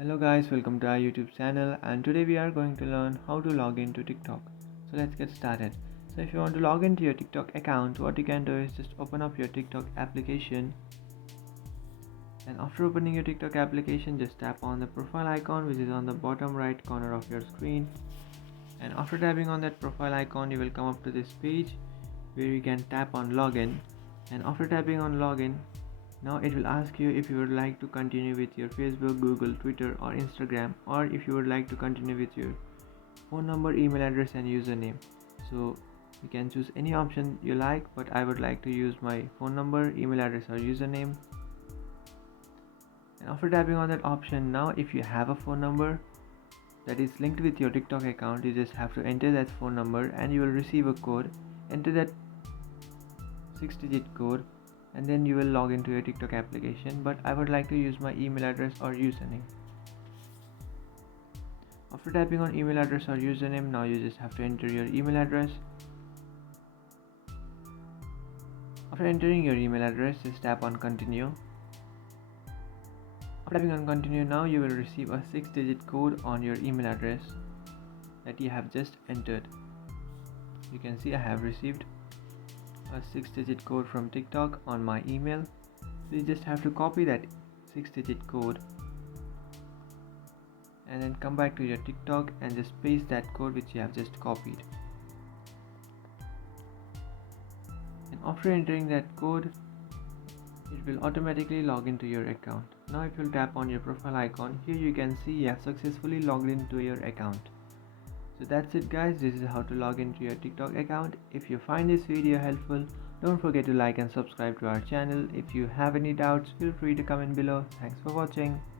Hello guys, welcome to our YouTube channel, and today we are going to learn how to log into TikTok. So let's get started. So if you want to log into your TikTok account, what you can do is just open up your TikTok application, and after opening your TikTok application, just tap on the profile icon which is on the bottom right corner of your screen. And after tapping on that profile icon, you will come up to this page where you can tap on login. And after tapping on login, now it will ask you if you would like to continue with your Facebook, Google, Twitter or Instagram, or if you would like to continue with your phone number, email address and username. So you can choose any option you like, but I would like to use my phone number, email address or username. And after tapping on that option, now if you have a phone number that is linked with your TikTok account, you just have to enter that phone number and you will receive a code. Enter that 6-digit code and then you will log into your TikTok application, but I would like to use my email address or username. After tapping on email address or username, now you just have to enter your email address. After entering your email address, just tap on continue. After tapping on continue, now you will receive a 6-digit code on your email address that you have just entered. You can see I have received a 6-digit code from TikTok on my email. So you just have to copy that 6-digit code and then come back to your TikTok and just paste that code which you have just copied. And after entering that code, it will automatically log into your account. Now if you tap on your profile icon, here you can see you have successfully logged into your account. So that's it guys, this is how to log into your TikTok account. If you find this video helpful, don't forget to like and subscribe to our channel. If you have any doubts, feel free to comment below. Thanks for watching.